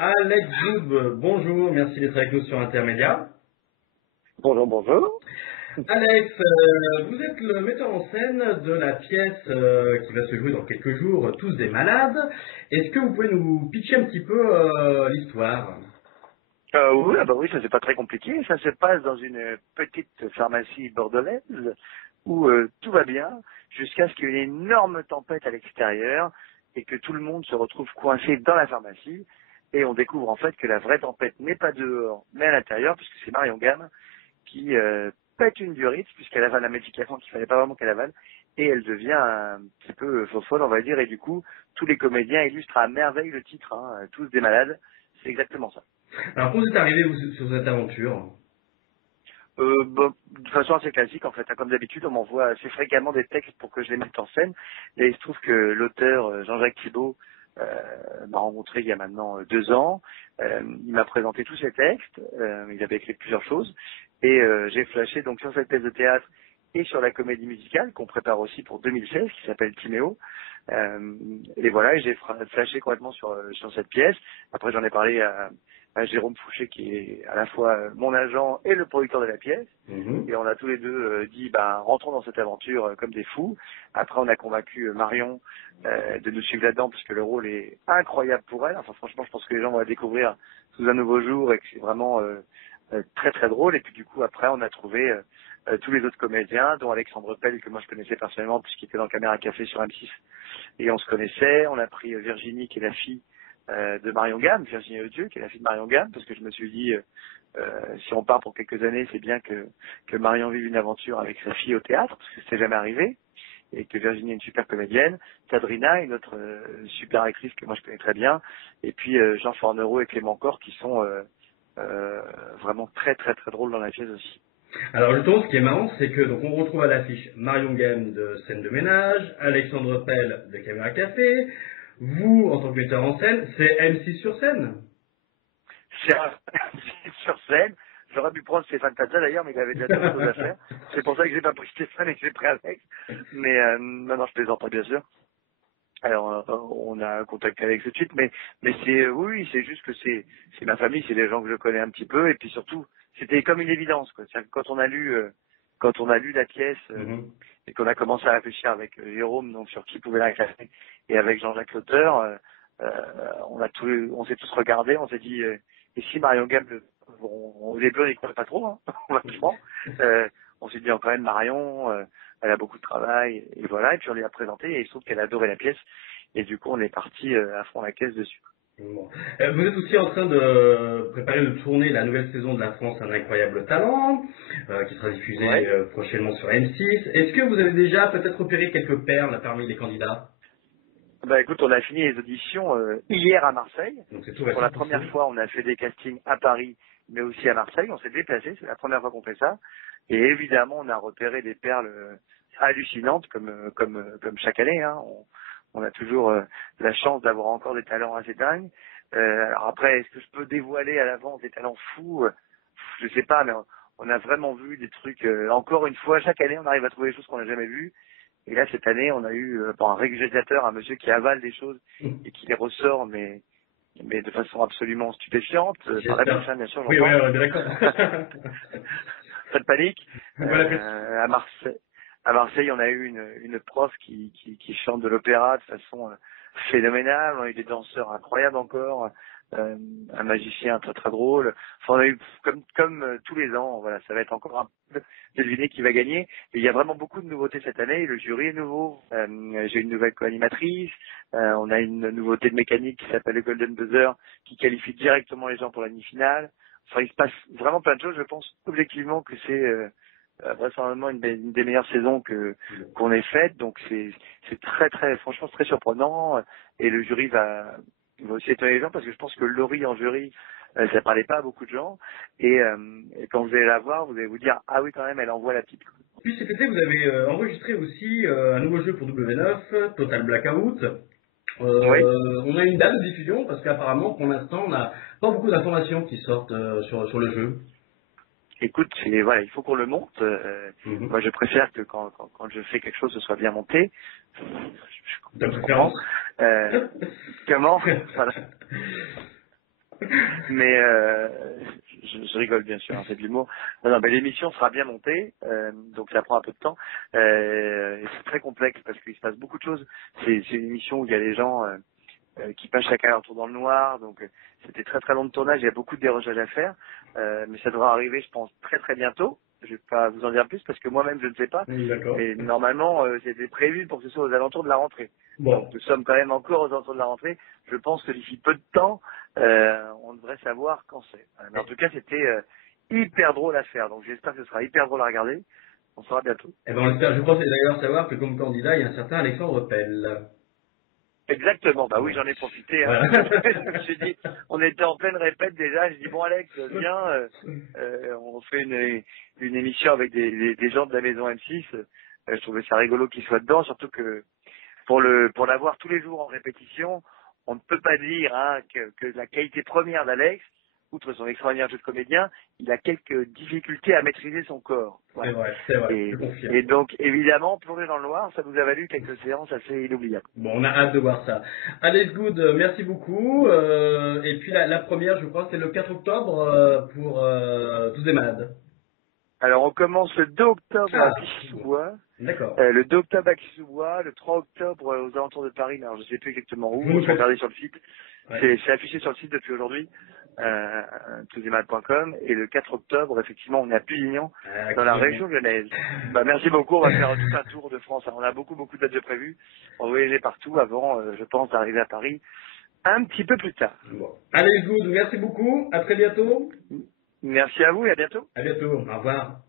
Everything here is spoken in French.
Alex Zoub, bonjour, merci d'être avec nous sur Intermédia. Bonjour, bonjour. Alex, vous êtes le metteur en scène de la pièce qui va se jouer dans quelques jours, Tous des malades. Est-ce que vous pouvez nous pitcher un petit peu l'histoire? Oui, ah bah oui, ça c'est pas très compliqué. Ça se passe dans une petite pharmacie bordelaise où tout va bien jusqu'à ce qu'il y ait une énorme tempête à l'extérieur et que tout le monde se retrouve coincé dans la pharmacie. Et on découvre en fait que la vraie tempête n'est pas dehors, mais à l'intérieur, puisque c'est Marion Gamme qui pète une durite, puisqu'elle avale un médicament qu'il fallait pas vraiment qu'elle avale, et elle devient un petit peu folle, on va dire, et du coup, tous les comédiens illustrent à merveille le titre, hein, Tous des malades. C'est exactement ça. Alors, comment vous êtes arrivé sur cette aventure? De façon assez classique en fait, hein. Comme d'habitude, on m'envoie assez fréquemment des textes pour que je les mette en scène. Et il se trouve que l'auteur Jean-Jacques Thibault m'a rencontré il y a maintenant 2 ans. Il m'a présenté tous ses textes. Il avait écrit plusieurs choses et j'ai flashé donc sur cette pièce de théâtre et sur la comédie musicale qu'on prépare aussi pour 2016 qui s'appelle Timéo. Et voilà, et j'ai flashé complètement sur cette pièce. Après, j'en ai parlé à Jérôme Fouché qui est à la fois mon agent et le producteur de la pièce. Et on a tous les deux dit, rentrons dans cette aventure comme des fous. Après, on a convaincu Marion de nous suivre là-dedans parce que le rôle est incroyable pour elle. Enfin, franchement, je pense que les gens vont la découvrir sous un nouveau jour et que c'est vraiment très très drôle. Et puis du coup, après, on a trouvé tous les autres comédiens, dont Alexandre Pell, que moi je connaissais personnellement puisqu'il était dans Caméra Café sur M6. Et on se connaissait. On a pris Virginie, qui est la fille de Marion Gamme, Virginie Audieu, qui est la fille de Marion Gamme, parce que je me suis dit, si on part pour quelques années, c'est bien que Marion vive une aventure avec sa fille au théâtre, parce que c'est jamais arrivé, et que Virginie est une super comédienne, Sadrina, une autre super actrice que moi je connais très bien, et puis Jean Fornereau et Clément Corre, qui sont vraiment très très très drôles dans la pièce aussi. Alors justement, ce qui est marrant, c'est que donc on retrouve à l'affiche Marion Gamme de Scène de ménage, Alexandre Pell de Caméra Café, vous en tant que metteur en scène, c'est M6 sur scène. C'est sur scène. J'aurais pu prendre Stéphane Plaza d'ailleurs, mais il avait déjà trop de choses à faire. C'est pour ça que j'ai pas pris Stéphane et que j'ai pris Alex. Mais non, je plaisante pas, bien sûr. Alors, on a contacté Alex tout de suite, mais c'est oui, c'est juste que c'est ma famille, c'est des gens que je connais un petit peu, et puis surtout, c'était comme une évidence, quoi. C'est-à-dire que quand on a lu la pièce et qu'on a commencé à réfléchir avec Jérôme, donc sur qui pouvait la classer, et avec Jean-Jacques l'auteur, on s'est tous regardés, on s'est dit, et si Marion Gamme, au début on n'y croyait pas trop, hein, franchement, on s'est dit quand même Marion, elle a beaucoup de travail, et voilà, et puis on lui a présenté, et il se trouve qu'elle adorait la pièce, et du coup on est parti à fond la caisse dessus. Bon. Vous êtes aussi en train de préparer de tourner la nouvelle saison de La France un incroyable talent, qui sera diffusée Ouais. prochainement sur M6. Est-ce que vous avez déjà peut-être repéré quelques perles parmi les candidats? Bah écoute, on a fini les auditions hier à Marseille. Donc c'est tout Pour la récent première aussi. fois, on a fait des castings à Paris, mais aussi à Marseille. On s'est déplacé, c'est la première fois qu'on fait ça. Et évidemment, on a repéré des perles hallucinantes, comme chaque année. Hein. On a toujours la chance d'avoir encore des talents assez dingues. Alors après, est-ce que je peux dévoiler à l'avance des talents fous? Je sais pas, mais on a vraiment vu des trucs. Encore une fois, chaque année, on arrive à trouver des choses qu'on n'a jamais vues. Et là, cette année, on a eu un régulateur, un monsieur qui avale des choses et qui les ressort, mais de façon absolument stupéfiante. Par la bouche, J'espère. hein, bien sûr, Oui, oui, j'entends. on est bien d'accord. Pas de panique. Voilà, petit. À Marseille, on a eu une prof qui chante de l'opéra de façon phénoménale. On a eu des danseurs incroyables encore. Un magicien très très drôle. Enfin, on a eu comme tous les ans, voilà, ça va être encore un peu deviné qui va gagner. Et il y a vraiment beaucoup de nouveautés cette année. Le jury est nouveau. J'ai une nouvelle co-animatrice. On a une nouveauté de mécanique qui s'appelle le Golden Buzzer, qui qualifie directement les gens pour la demi-finale. Enfin, il se passe vraiment plein de choses. Je pense objectivement que c'est vraisemblablement une des meilleures saisons qu'on ait faites. Donc c'est très très, franchement, c'est très surprenant. Et le jury va aussi étonner les gens parce que je pense que Laurie en jury, ça parlait pas à beaucoup de gens. Et quand vous allez la voir, vous allez vous dire, ah oui, quand même, elle envoie la petite. Puis cet été, vous avez enregistré aussi un nouveau jeu pour W9, Total Blackout. Oui. On a une date de diffusion parce qu'apparemment, pour l'instant, on n'a pas beaucoup d'informations qui sortent sur le jeu. Écoute, voilà, il faut qu'on le monte. Moi, je préfère que quand je fais quelque chose, ce soit bien monté. De Je comprends. préférence. Comment? Voilà. Mais je rigole bien sûr, hein, c'est de l'humour. Non, mais l'émission sera bien montée, donc ça prend un peu de temps. Et c'est très complexe parce qu'il se passe beaucoup de choses. C'est une émission où il y a des gens qui passent chacun leur tour dans le noir, donc c'était très très long de tournage, il y a beaucoup de dérochages à faire, mais ça devra arriver, je pense, très très bientôt. Je vais pas vous en dire plus parce que moi-même je ne sais pas, Oui, d'accord. mais normalement c'était prévu pour que ce soit aux alentours de la rentrée. Bon. Donc nous sommes quand même encore aux alentours de la rentrée. Je pense que d'ici peu de temps, on devrait savoir quand c'est. Mais en tout cas, c'était hyper drôle à faire, donc j'espère que ce sera hyper drôle à regarder. On saura bientôt. Eh ben, on espère, je pense d'ailleurs savoir que comme candidat, il y a un certain Alexandre Pell. Exactement, bah oui, j'en ai profité. Hein. Voilà. Je me suis dit, on était en pleine répète déjà. J'ai dit bon Alex, viens, on fait une émission avec des gens de la maison M6. Je trouvais ça rigolo qu'ils soient dedans, surtout que pour l'avoir tous les jours en répétition, on ne peut pas dire hein, que la qualité première d'Alex, outre son extraordinaire jeu de comédien, il a quelques difficultés à maîtriser son corps. Voilà. C'est vrai, Et, je confirme. et donc, évidemment, plonger dans le noir, ça nous a valu quelques séances assez inoubliables. Bon, on a hâte de voir ça. Alex Good, merci beaucoup. Et puis la première, je crois, c'est le 4 octobre pour Tous des malades. Alors, on commence le 2 octobre Ah, à Clichy-sous-Bois. D'accord. Le 2 octobre à Clichy-sous-Bois, le 3 octobre aux alentours de Paris, alors je sais plus exactement où, je vais regarder sur le site. Ouais. C'est affiché sur le site depuis aujourd'hui, tousdesmalades.com, et le 4 octobre, effectivement, on est à Pulignan, dans la région lyonnaise. Bah, merci beaucoup, on va faire tout un tour de France. On a beaucoup de dates de prévues. On va voyager partout avant, je pense, d'arriver à Paris un petit peu plus tard. Bon. Alex Good, merci beaucoup. À très bientôt. Merci à vous et à bientôt. À bientôt. Au revoir.